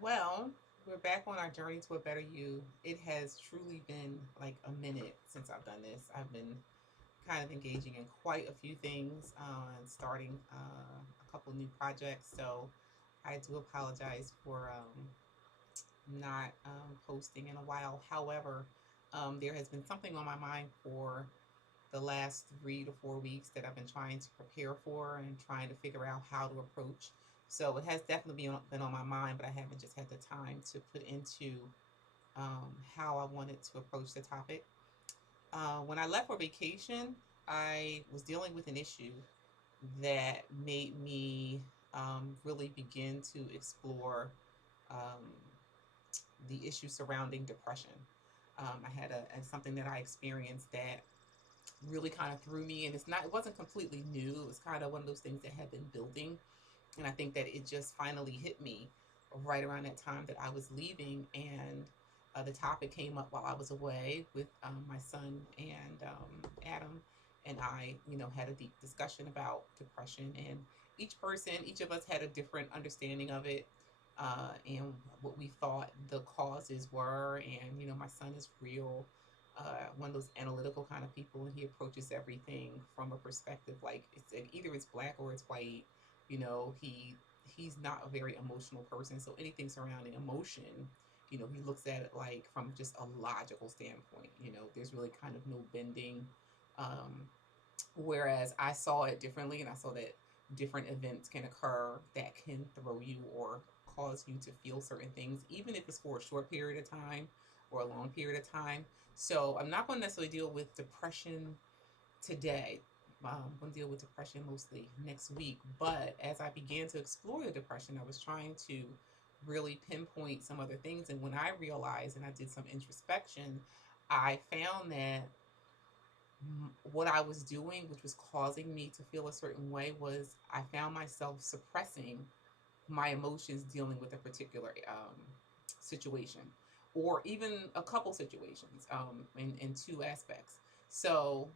Well, we're back on our journey to a better you. It has truly been like a minute since I've done this. I've been kind of engaging in quite a few things, and starting a couple new projects. So I do apologize for not posting in a while. However, there has been something on my mind for the last 3 to 4 weeks that I've been trying to prepare for and trying to figure out how to approach. So it has definitely been on my mind, but I haven't just had the time to put into how I wanted to approach the topic. When I left for vacation, I was dealing with an issue that made me really begin to explore um, the issue surrounding depression. I had something that I experienced that really kind of threw me, and it wasn't completely new. It was kind of one of those things that had been building, and I think that it just finally hit me right around that time that I was leaving, and the topic came up while I was away with my son and Adam, and I, had a deep discussion about depression, and each of us had a different understanding of it. And what we thought the causes were, and my son is real one of those analytical kind of people, and he approaches everything from a perspective like either it's black or it's white. He's not a very emotional person, so anything surrounding emotion, he looks at it like from just a logical standpoint. There's really kind of no bending. um, Whereas I saw it differently, and I saw that different events can occur that can throw you or cause you to feel certain things, even if it's for a short period of time or a long period of time. So I'm not going to necessarily deal with depression today. I'm going to deal with depression mostly next week. But as I began to explore the depression, I was trying to really pinpoint some other things. And when I realized and I did some introspection, I found that what I was doing, which was causing me to feel a certain way, was I found myself suppressing my emotions dealing with a particular situation, or even a couple situations in two aspects. So,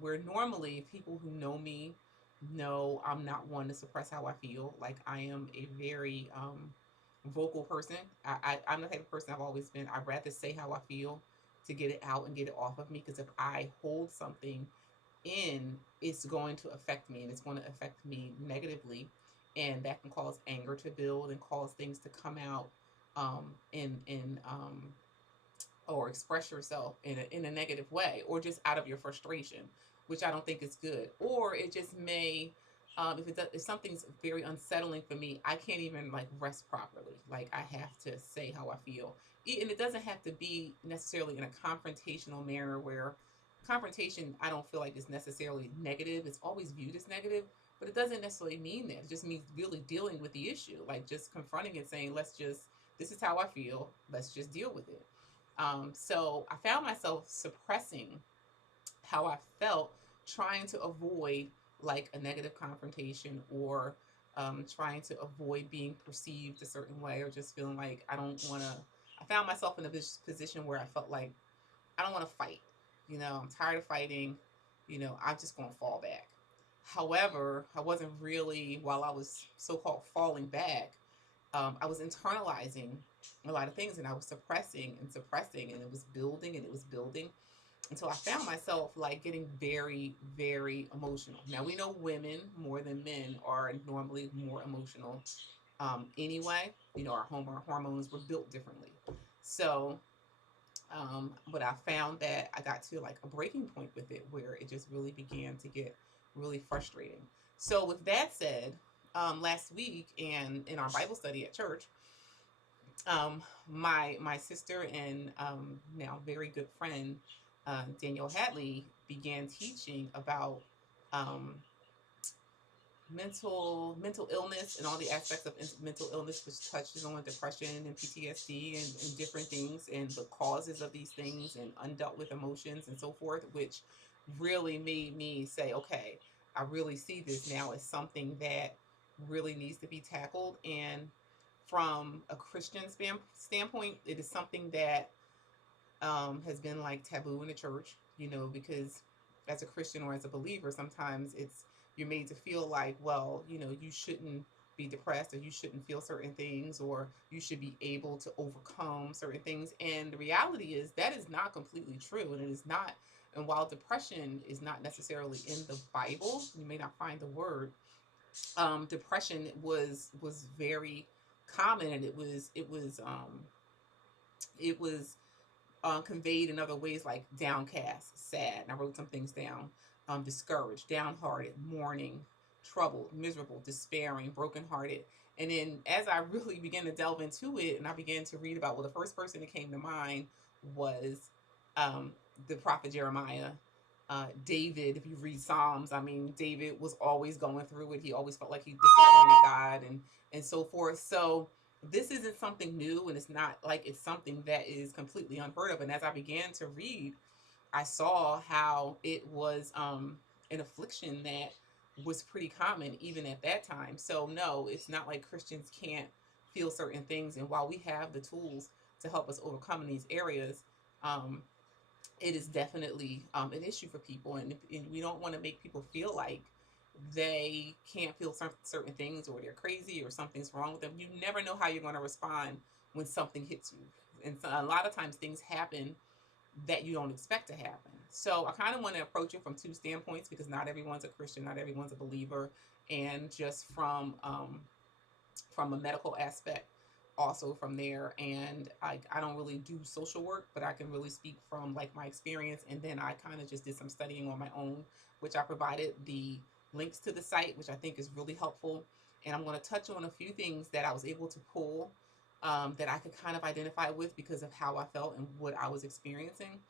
where normally people who know me know I'm not one to suppress how I feel. Like, I am a very vocal person. I'm the type of person I've always been. I'd rather say how I feel to get it out and get it off of me, because if I hold something in, it's going to affect me, and it's going to affect me negatively, and that can cause anger to build and cause things to come out in or express yourself in a negative way, or just out of your frustration, which I don't think is good. Or it just may, if something's very unsettling for me, I can't even like rest properly. Like, I have to say how I feel, and it doesn't have to be necessarily in a confrontational manner, where confrontation, I don't feel like is necessarily negative. It's always viewed as negative, but it doesn't necessarily mean that. It just means really dealing with the issue, like just confronting it, saying, let's just, this is how I feel, let's just deal with it. So I found myself suppressing how I felt, trying to avoid like a negative confrontation, or trying to avoid being perceived a certain way, or just feeling like I don't want to. I found myself in a position where I felt like I don't want to fight. I'm tired of fighting. I'm just going to fall back. However, I wasn't really, while I was so called falling back, I was internalizing a lot of things, and I was suppressing and suppressing, and it was building and it was building until I found myself like getting very, very emotional. Now, we know women more than men are normally more emotional anyway. Our hormones were built differently. So, but I found that I got to like a breaking point with it, where it just really began to get really frustrating. So, with that said, last week and in our Bible study at church, my sister and now very good friend Danielle Hadley began teaching about um, mental illness and all the aspects of mental illness, which touches on depression and PTSD and different things, and the causes of these things, and undealt with emotions and so forth, which really made me say, okay, I really see this now as something that really needs to be tackled. And from a Christian standpoint, it is something that has been like taboo in the church, because as a Christian or as a believer, sometimes you're made to feel like, well, you shouldn't be depressed, or you shouldn't feel certain things, or you should be able to overcome certain things. And the reality is that is not completely true, and it is not. And while depression is not necessarily in the Bible, you may not find the word. Depression was very common, and it was conveyed in other ways, like downcast, sad. And I wrote some things down. Discouraged, downhearted, mourning, troubled, miserable, despairing, brokenhearted. And then as I really began to delve into it, and I began to read about, well, the first person that came to mind was um, the prophet Jeremiah. David, if you read Psalms, I mean, David was always going through it. He always felt like he disappointed God, and so forth. So this isn't something new, and it's not like it's something that is completely unheard of. And as I began to read, I saw how it was an affliction that was pretty common even at that time. So no, it's not like Christians can't feel certain things. And while we have the tools to help us overcome these areas, um, it is definitely an issue for people, and we don't want to make people feel like they can't feel certain things, or they're crazy, or something's wrong with them. You never know how you're going to respond when something hits you, and so a lot of times things happen that you don't expect to happen. So I kind of want to approach it from two standpoints, because not everyone's a Christian, not everyone's a believer, and just from a medical aspect also from there. And I don't really do social work, but I can really speak from like my experience. And then I kind of just did some studying on my own, which I provided the links to the site, which I think is really helpful. And I'm going to touch on a few things that I was able to pull, that I could kind of identify with because of how I felt and what I was experiencing.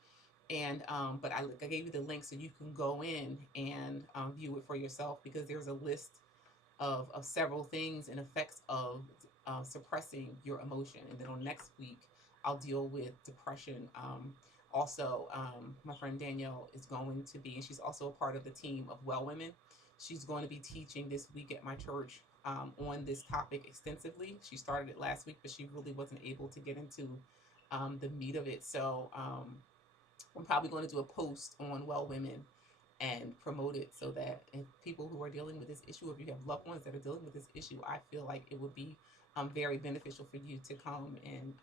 And but I gave you the link so you can go in and view it for yourself, because there's a list of several things and effects of suppressing your emotion. And then on next week, I'll deal with depression. Also, my friend Danielle is going to be, and she's also a part of the team of Well Women. She's going to be teaching this week at my church on this topic extensively. She started it last week, but she really wasn't able to get into the meat of it. So I'm probably going to do a post on Well Women and promote it, so that if people who are dealing with this issue, if you have loved ones that are dealing with this issue, I feel like it would be very beneficial for you to come and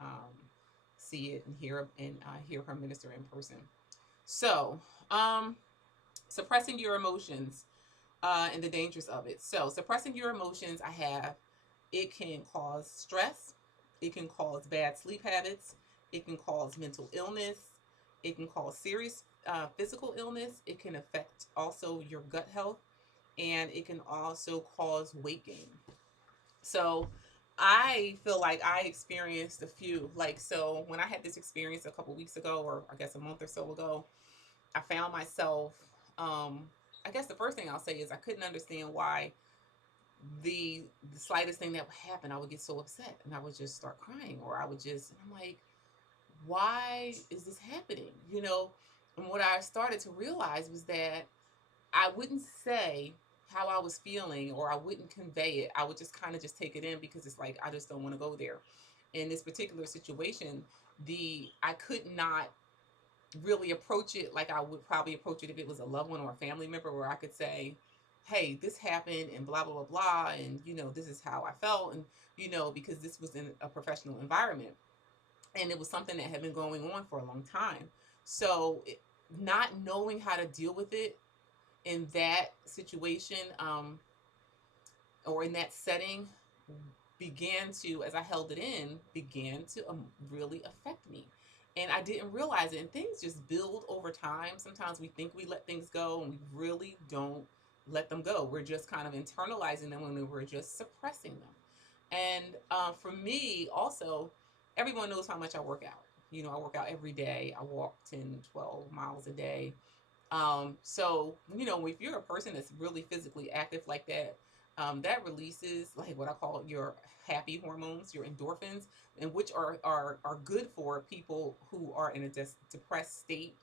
see it and hear her minister in person. So, suppressing your emotions and the dangers of it. So, suppressing your emotions, it can cause stress, it can cause bad sleep habits, it can cause mental illness, it can cause serious physical illness, it can affect also your gut health, and it can also cause weight gain. So I feel like I experienced a few. Like, so when I had this experience a couple weeks ago, or I guess a month or so ago, I found myself, I guess the first thing I'll say is I couldn't understand why the slightest thing that would happen, I would get so upset and I would just start crying, or I would just, and I'm like, why is this happening? And what I started to realize was that I wouldn't say how I was feeling, or I wouldn't convey it. I would just kind of just take it in, because it's like I just don't want to go there. In this particular situation, the I could not really approach it like I would probably approach it if it was a loved one or a family member, where I could say, hey, this happened and blah blah blah blah, and this is how I felt, and because this was in a professional environment, and it was something that had been going on for a long time. So not knowing how to deal with it in that situation, or in that setting, as I held it in, began to really affect me. And I didn't realize it. And things just build over time. Sometimes we think we let things go, and we really don't let them go. We're just kind of internalizing them, and we're just suppressing them. And for me, also, everyone knows how much I work out. I work out every day. I walk 10, 12 miles a day. So, if you're a person that's really physically active like that, that releases like what I call your happy hormones, your endorphins, and which are good for people who are in a depressed state,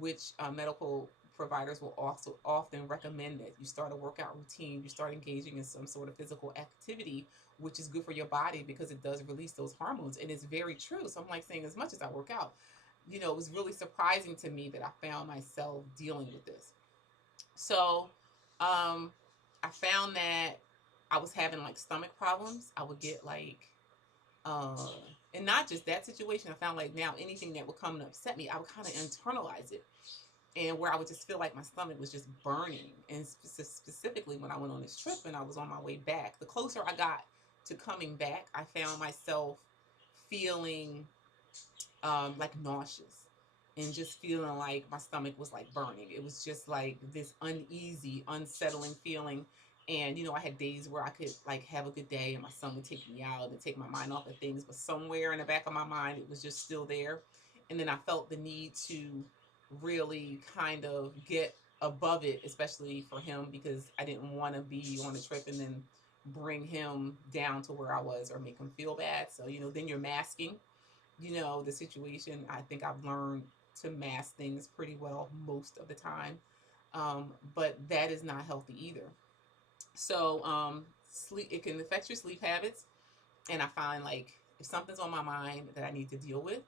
which medical providers will also often recommend that you start a workout routine, you start engaging in some sort of physical activity, which is good for your body because it does release those hormones. And it's very true. So I'm like saying, as much as I work out, it was really surprising to me that I found myself dealing with this. So I found that I was having like stomach problems. I would get like, uh, and not just that situation. I found like now anything that would come and upset me, I would kind of internalize it, and where I would just feel like my stomach was just burning. And specifically when I went on this trip and I was on my way back, the closer I got to coming back, I found myself feeling like nauseous and just feeling like my stomach was like burning. It was just like this uneasy, unsettling feeling. And I had days where I could like have a good day and my son would take me out and take my mind off of things, but somewhere in the back of my mind it was just still there. And then I felt the need to really kind of get above it, especially for him, because I didn't want to be on a trip and then bring him down to where I was or make him feel bad. So, then you're masking the situation. I think I've learned to mask things pretty well most of the time. But that is not healthy either. So, sleep, it can affect your sleep habits. And I find like if something's on my mind that I need to deal with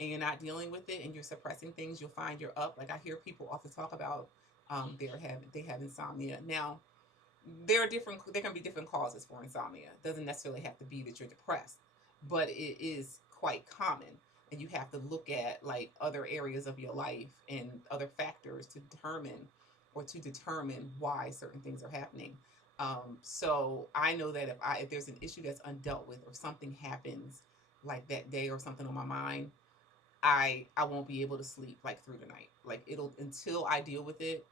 and you're not dealing with it and you're suppressing things, you'll find you're up. Like I hear people often talk about they have insomnia. Now, there can be different causes for insomnia. It doesn't necessarily have to be that you're depressed, but it is quite common. And you have to look at like other areas of your life and other factors to determine why certain things are happening. So I know that if there's an issue that's undealt with or something happens like that day or something on my mind, I won't be able to sleep like through the night. Like it'll until I deal with it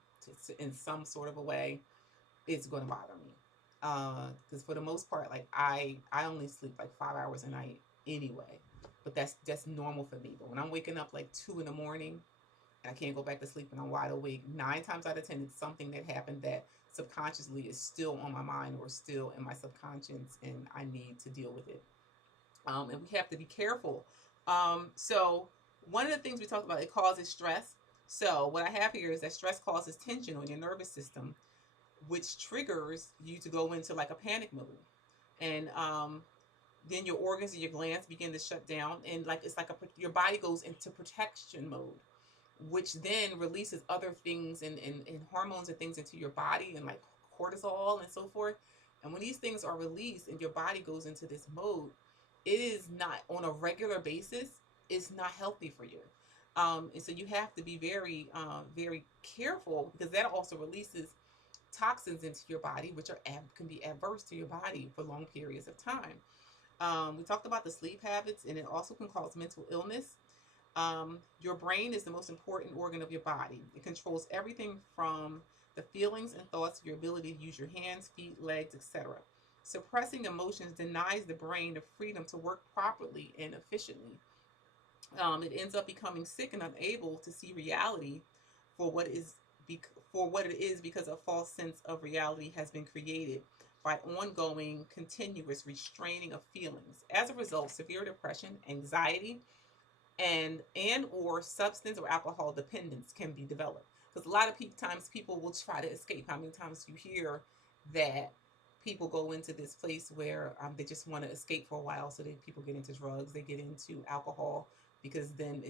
in some sort of a way, it's going to bother me. Because for the most part, like I only sleep like 5 hours a night anyway, but that's normal for me. But when I'm waking up like 2 in the morning and I can't go back to sleep and I'm wide awake, 9 times out of 10, it's something that happened that subconsciously is still on my mind or still in my subconscious, and I need to deal with it. And we have to be careful. So one of the things we talked about, it causes stress. So what I have here is that stress causes tension on your nervous system, which triggers you to go into like a panic mode. And then your organs and your glands begin to shut down, and like it's like your body goes into protection mode, which then releases other things and hormones and things into your body, and like cortisol and so forth. And when these things are released and your body goes into this mode, it is not on a regular basis, it's not healthy for you. And so you have to be very very careful, because that also releases toxins into your body, which can be adverse to your body for long periods of time. We talked about the sleep habits, and it also can cause mental illness. Your brain is the most important organ of your body. It controls everything from the feelings and thoughts to your ability to use your hands, feet, legs, etc. Suppressing emotions denies the brain the freedom to work properly and efficiently. It ends up becoming sick and unable to see reality for what is for what it is, because a false sense of reality has been created by ongoing continuous restraining of feelings. As a result, severe depression, anxiety, and or substance or alcohol dependence can be developed, because a lot of times people will try to escape. How many times you hear that people go into this place where they just want to escape for a while, so that people get into drugs, they get into alcohol, because then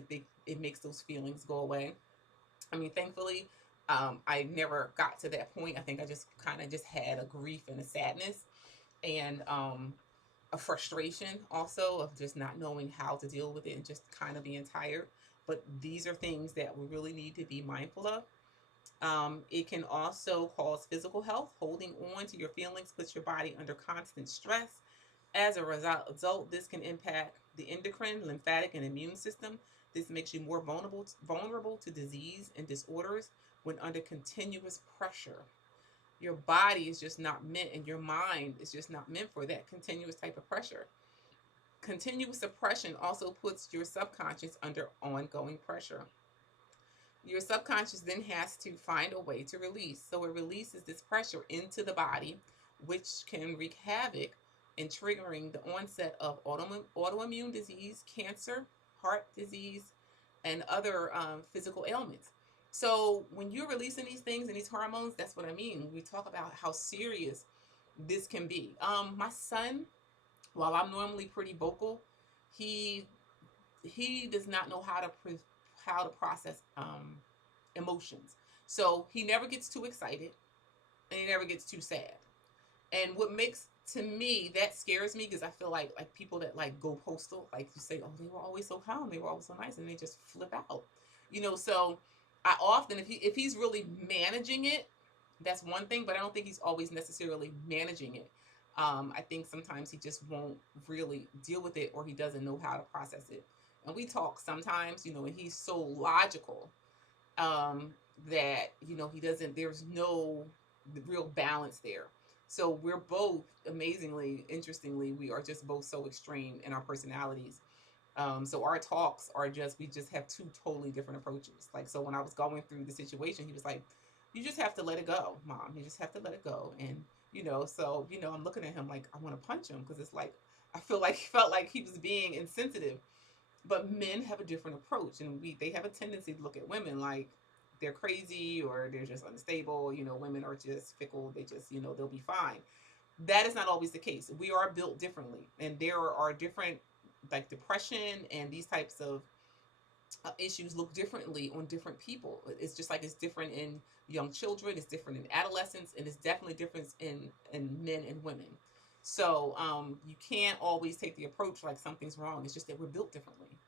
it makes those feelings go away. I mean, thankfully, I never got to that point. I think I just kind of just had a grief and a sadness, and a frustration also of just not knowing how to deal with it and just kind of being tired. But these are things that we really need to be mindful of. It can also cause physical health. Holding on to your feelings puts your body under constant stress. As a result, this can impact the endocrine, lymphatic, and immune system. This makes you more vulnerable to disease and disorders when under continuous pressure. Your body is just not meant, and your mind is just not meant for that continuous type of pressure. Continuous suppression also puts your subconscious under ongoing pressure. Your subconscious then has to find a way to release. So it releases this pressure into the body, which can wreak havoc in triggering the onset of autoimmune disease, cancer, heart disease, and other physical ailments. So when you're releasing these things and these hormones, that's what I mean. We talk about how serious this can be. My son, while I'm normally pretty vocal, he does not know how to process emotions. So he never gets too excited and he never gets too sad. And what makes, to me, that scares me, because I feel like people that like go postal, like you say, oh, they were always so calm, they were always so nice, and they just flip out. So I often, if he's really managing it, that's one thing, but I don't think he's always necessarily managing it. I think sometimes he just won't really deal with it, or he doesn't know how to process it. And we talk sometimes, and he's so logical, um, that he doesn't. There's no real balance there. So we're both, amazingly, interestingly, we are just both so extreme in our personalities. So our talks are just, we just have two totally different approaches. Like, so when I was going through the situation, he was like, "You just have to let it go, mom. You just have to let it go." And so I'm looking at him like I want to punch him, because it's like I feel like he felt like he was being insensitive. But men have a different approach, and they have a tendency to look at women like they're crazy, or they're just unstable. Women are just fickle. They just, they'll be fine. That is not always the case. We are built differently, and there are different, like depression and these types of issues look differently on different people. It's just like it's different in young children, it's different in adolescents, and it's definitely different in men and women. So you can't always take the approach like something's wrong. It's just that we're built differently,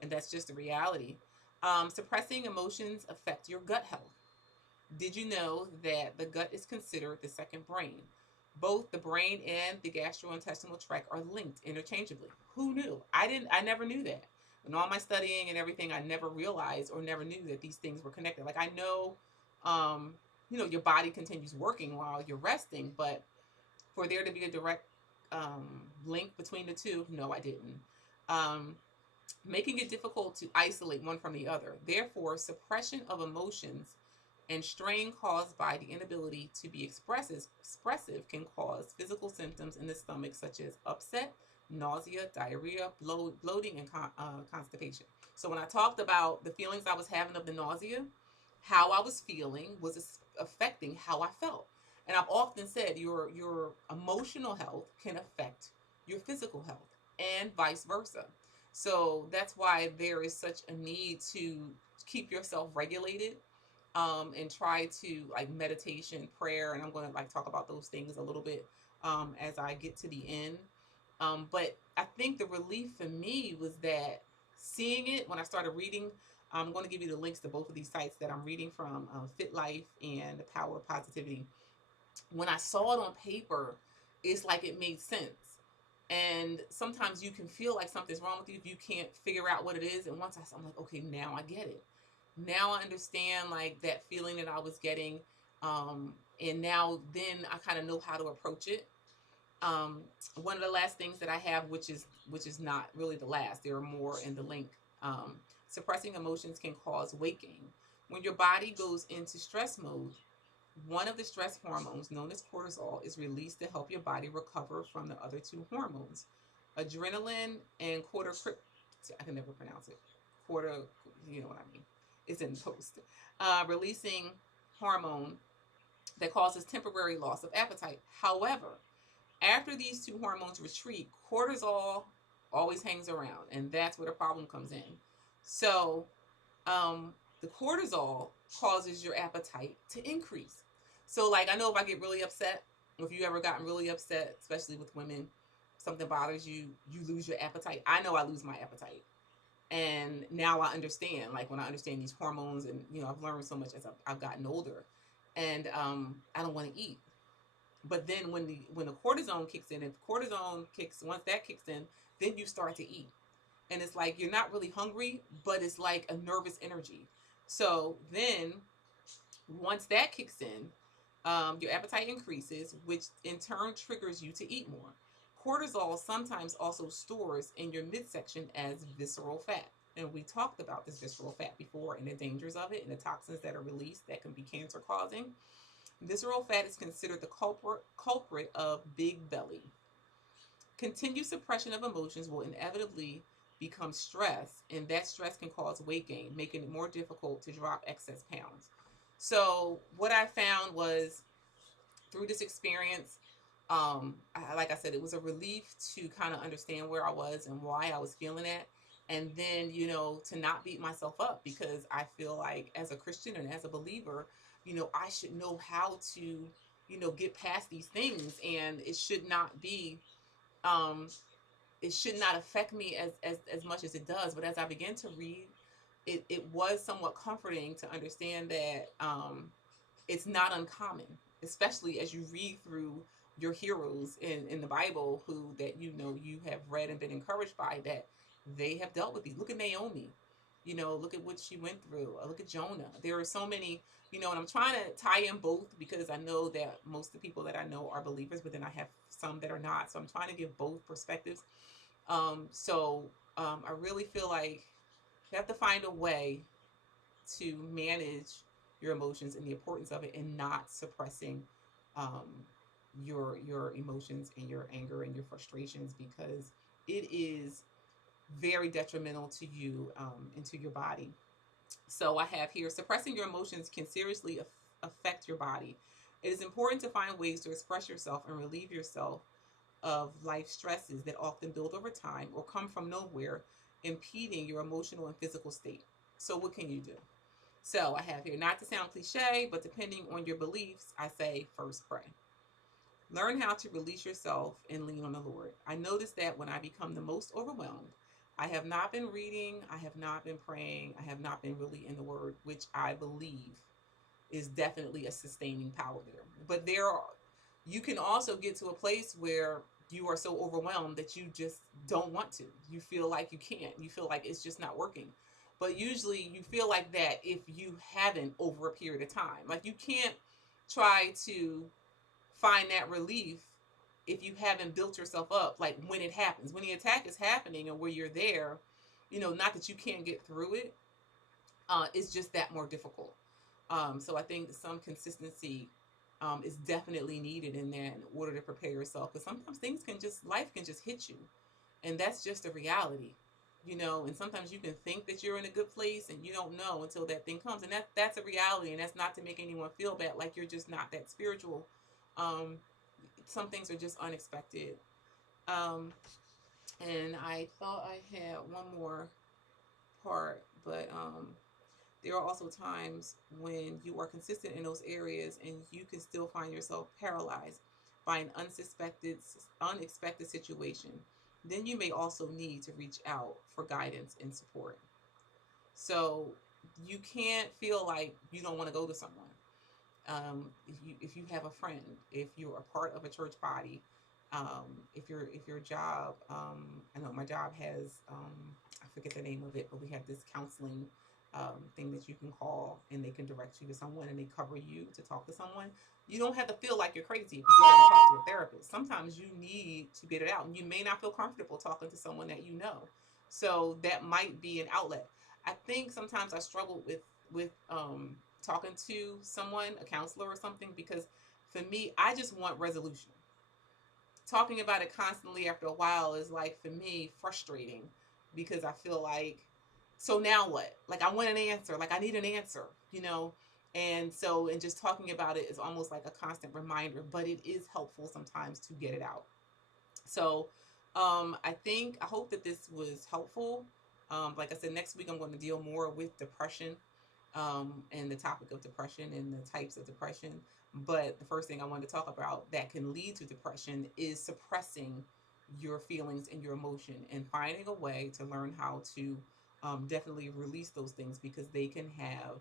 and that's just the reality. Suppressing emotions affect your gut health. Did you know that the gut is considered the second brain? Both the brain and the gastrointestinal tract are linked interchangeably. Who knew? I never knew that. In all my studying and everything, I never realized or never knew that these things were connected. Like, I know, um, your body continues working while you're resting, but for there to be a direct link between the two, no, I didn't. Um, Making it difficult to isolate one from the other. Therefore, suppression of emotions and strain caused by the inability to be expressive can cause physical symptoms in the stomach, such as upset, nausea, diarrhea, bloating, and constipation. So when I talked about the feelings I was having of the nausea, how I was feeling was affecting how I felt. And I've often said your emotional health can affect your physical health, and vice versa. So that's why there is such a need to keep yourself regulated, and try to, like, meditation, prayer, and I'm going to like talk about those things a little bit as I get to the end. But I think the relief for me was that seeing it when I started reading. I'm going to give you the links to both of these sites that I'm reading from, Fit Life and The Power of Positivity. When I saw it on paper, it's like it made sense. And sometimes you can feel like something's wrong with you if you can't figure out what it is. And once I'm like, okay, now I get it. Now I understand, like, that feeling that I was getting. And now then I kind of know how to approach it. One of the last things that I have, which is not really the last, there are more in the link. Suppressing emotions can cause weight gain. When your body goes into stress mode, one of the stress hormones, known as cortisol, is released to help your body recover from the other two hormones, adrenaline and I can never pronounce it. Quarter, you know what I mean. It's in the post. Releasing hormone that causes temporary loss of appetite. However, after these two hormones retreat, cortisol always hangs around, and that's where the problem comes in. So, the cortisol causes your appetite to increase. So, like, I know if I get really upset, if you ever gotten really upset, especially with women, something bothers you, you lose your appetite. I know I lose my appetite. And now I understand, like, when I understand these hormones, and, I've learned so much as I've gotten older. And I don't want to eat. But then when the cortisone kicks in, if cortisone kicks, once that kicks in, then you start to eat. And it's like you're not really hungry, but it's like a nervous energy. So then once that kicks in, your appetite increases, which in turn triggers you to eat more. Cortisol sometimes also stores in your midsection as visceral fat. And we talked about this visceral fat before, and the dangers of it, and the toxins that are released that can be cancer causing. Visceral fat is considered the culprit of big belly. Continued suppression of emotions will inevitably become stress, and that stress can cause weight gain, making it more difficult to drop excess pounds. So, what I found was, through this experience, like I said, it was a relief to kind of understand where I was and why I was feeling it. And then, to not beat myself up, because I feel like as a Christian and as a believer, I should know how to get past these things, and it should not be, um, it should not affect me as much as it does. But as I began to read, it was somewhat comforting to understand that, it's not uncommon, especially as you read through your heroes in the Bible, who that you have read and been encouraged by, that they have dealt with these. Look at Naomi, look at what she went through. Look at Jonah. There are so many, and I'm trying to tie in both, because I know that most of the people that I know are believers, but then I have some that are not. So I'm trying to give both perspectives. I really feel like you have to find a way to manage your emotions and the importance of it, and not suppressing, um, your emotions and your anger and your frustrations, because it is very detrimental to you, and to your body. So I have here: suppressing your emotions can seriously affect your body. It is important to find ways to express yourself and relieve yourself of life stresses that often build over time or come from nowhere, impeding your emotional and physical state. So, what can you do? So, I have here, not to sound cliche, but depending on your beliefs, I say first pray. Learn how to release yourself and lean on the Lord. I notice that when I become the most overwhelmed, I have not been reading, I have not been praying, I have not been really in the Word, which I believe is definitely a sustaining power there. But you can also get to a place where you are so overwhelmed that you just don't want to. You feel like you can't. You feel like it's just not working. But usually you feel like that if you haven't over a period of time. Like, you can't try to find that relief if you haven't built yourself up, like when it happens. When the attack is happening and where you're there, not that you can't get through it, it's just that more difficult. So I think some consistency, is definitely needed in that, in order to prepare yourself. Because sometimes life can just hit you, and that's just a reality. And sometimes you can think that you're in a good place, and you don't know until that thing comes, and that's a reality. And that's not to make anyone feel bad, like you're just not that spiritual. Um, some things are just unexpected. Um, and I thought I had one more part, but there are also times when you are consistent in those areas, and you can still find yourself paralyzed by an unexpected situation. Then you may also need to reach out for guidance and support. So you can't feel like you don't want to go to someone. If you have a friend, if you're a part of a church body, if your job, I know my job has, I forget the name of it, but we have this counseling, thing that you can call, and they can direct you to someone, and they cover you to talk to someone. You don't have to feel like you're crazy if you go and talk to a therapist. Sometimes you need to get it out, and you may not feel comfortable talking to someone that you know. So that might be an outlet. I think sometimes I struggle with talking to someone, a counselor or something, because for me, I just want resolution. Talking about it constantly after a while is, like, for me, frustrating, because I feel like, so now what? Like, I want an answer. Like, I need an answer, you know? And just talking about it is almost like a constant reminder, but it is helpful sometimes to get it out. So, I hope that this was helpful. Like I said, next week I'm going to deal more with depression, and the topic of depression and the types of depression. But the first thing I want to talk about that can lead to depression is suppressing your feelings and your emotion, and finding a way to learn how to, definitely release those things, because they can have,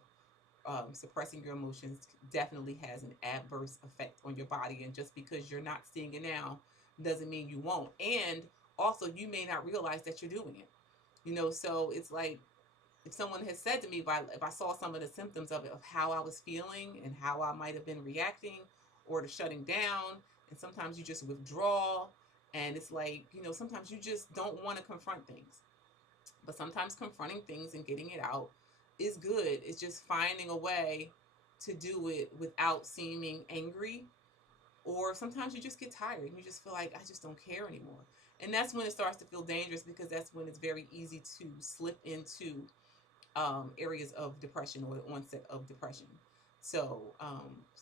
suppressing your emotions definitely has an adverse effect on your body. And just because you're not seeing it now doesn't mean you won't. And also, you may not realize that you're doing it. So it's like, if someone has said to me, if I saw some of the symptoms of how I was feeling and how I might have been reacting, or the shutting down, and sometimes you just withdraw, and it's like, sometimes you just don't want to confront things. But sometimes confronting things and getting it out is good. It's just finding a way to do it without seeming angry. Or sometimes you just get tired and you just feel like, I just don't care anymore. And that's when it starts to feel dangerous, because that's when it's very easy to slip into, areas of depression, or the onset of depression. So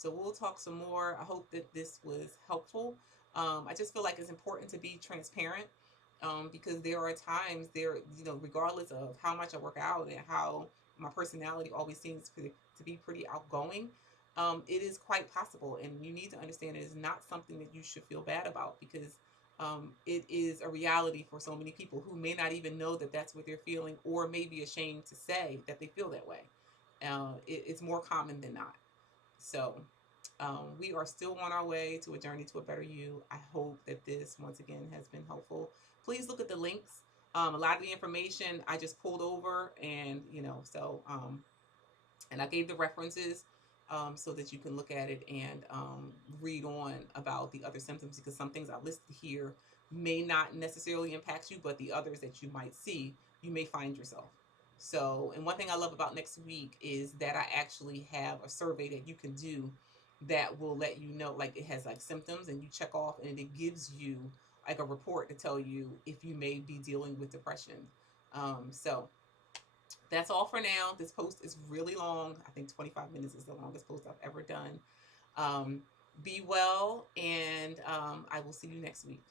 we'll talk some more. I hope that this was helpful. I just feel like it's important to be transparent, because there are times there, regardless of how much I work out and how my personality always seems to be pretty outgoing. it is quite possible. And you need to understand it is not something that you should feel bad about, because it is a reality for so many people who may not even know that that's what they're feeling, or may be ashamed to say that they feel that way. It's more common than not. So we are still on our way to a journey to a better you. I hope that this, once again, has been helpful. Please look at the links. A lot of the information I just pulled over, and and I gave the references so that you can look at it and read on about the other symptoms, because some things I listed here may not necessarily impact you, but the others that you might see, you may find yourself. So, and one thing I love about next week is that I actually have a survey that you can do that will let you know, like it has like symptoms, and you check off, and it gives you like a report to tell you if you may be dealing with depression. So that's all for now. This post is really long. I think 25 minutes is the longest post I've ever done. Um, be well, and I will see you next week.